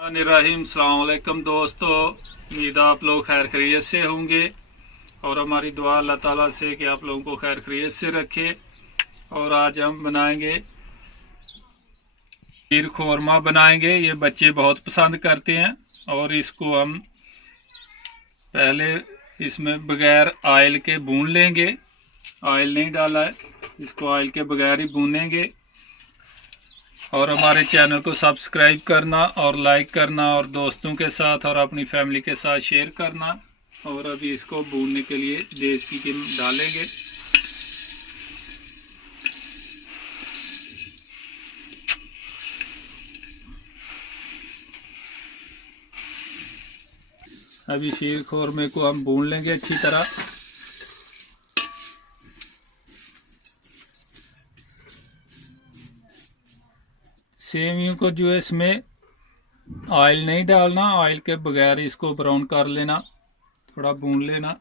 रहीम सलाम अलैकुम दोस्तों, उम्मीद आप लोग खैर खैरियत से होंगे और हमारी दुआ अल्लाह ताला से कि आप लोगों को खैर खैरियत से रखे। और आज हम बनाएंगे खीर खोरमा बनाएंगे। ये बच्चे बहुत पसंद करते हैं। और इसको हम पहले इसमें बगैर ऑयल के भून लेंगे। ऑयल नहीं डाला है, इसको ऑयल के बगैर ही भूनेंगे। और हमारे चैनल को सब्सक्राइब करना और लाइक करना और दोस्तों के साथ और अपनी फैमिली के साथ शेयर करना। और अभी इसको भूनने के लिए देसी घी डालेंगे। अभी शीर खोरमे को हम भून लेंगे अच्छी तरह। सेवियों को जो है इसमें ऑयल नहीं डालना, ऑयल के बगैर इसको ब्राउन कर लेना, थोड़ा भून लेना।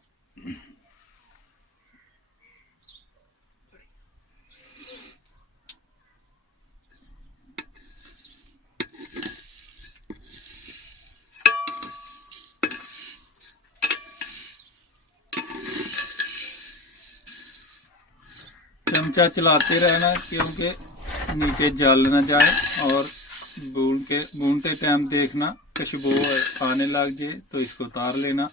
चमचा चलाते रहना क्योंकि नीचे जल न जाए। और भूनते टाइम देखना खुशबू आने लग जाए तो इसको उतार लेना।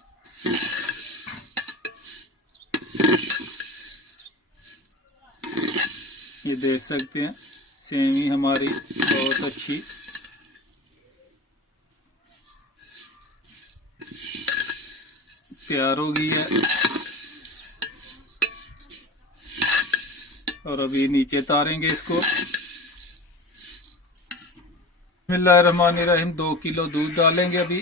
ये देख सकते हैं सेवी हमारी बहुत अच्छी तैयार हो गई है। और अभी नीचे तारेंगे इसको। बिस्मिल्लाहिर्रहमानिर्रहीम 2 किलो दूध डालेंगे अभी।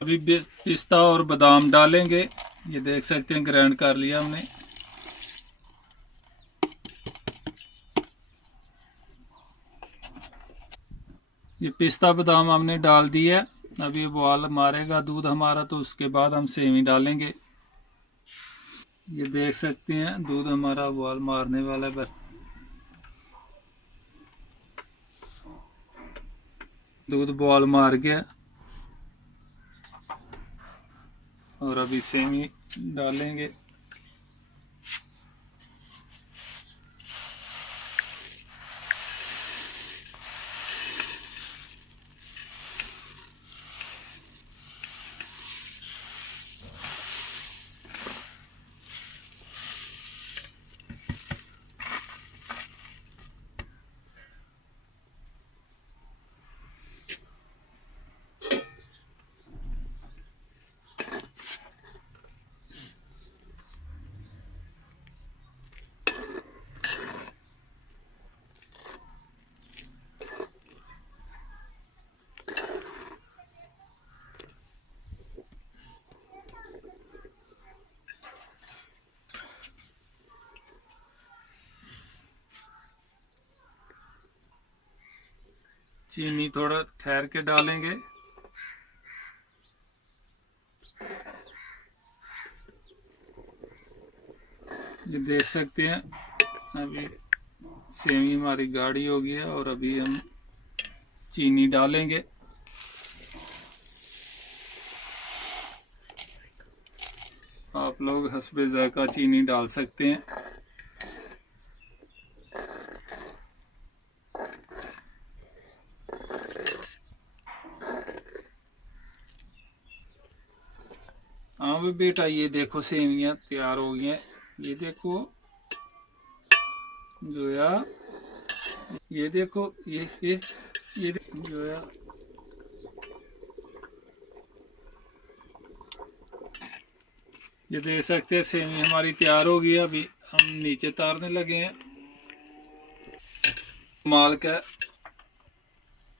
अभी पिस्ता और बादाम डालेंगे। ये देख सकते हैं ग्राइंड कर लिया हमने। ये पिस्ता बादाम हमने डाल दिया। अभी उबाल मारेगा दूध हमारा तो उसके बाद हम सेवी डालेंगे। ये देख सकते हैं दूध हमारा उबाल मारने वाला है। बस दूध उबाल मार गया। और अभी सेवी डालेंगे। चीनी थोड़ा ठहर के डालेंगे। ये देख सकते हैं अभी सेवी हमारी गाढ़ी हो गई है। और अभी हम चीनी डालेंगे। आप लोग हस्बे जायका चीनी डाल सकते हैं। हाँ भी बेटा, ये देखो सेवियां तैयार हो गई हैं। ये देखो जोया, ये देखो ये देखो जोया। ये देख सकते हैं सेवी हमारी तैयार हो गई है। अभी हम नीचे तारने लगे हैं। माल का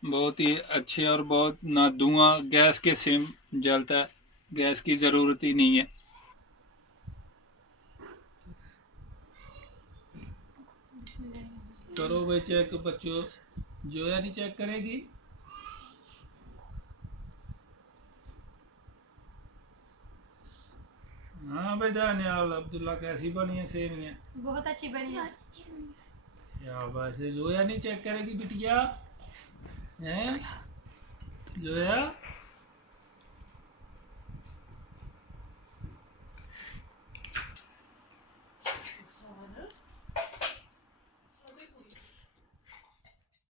बहुत ही अच्छे और बहुत ना धुआं गैस के सेम जलता है। गैस की जरूरत ही नहीं है। करो भाई चेक बच्चों, जोया नहीं चेक करेगी। हाँ भाई दानियाल अब्दुल्ला कैसी बनी है सेवियां? बहुत अच्छी बनी है। या बस जोया नहीं चेक करेगी बिटिया हैं जोया?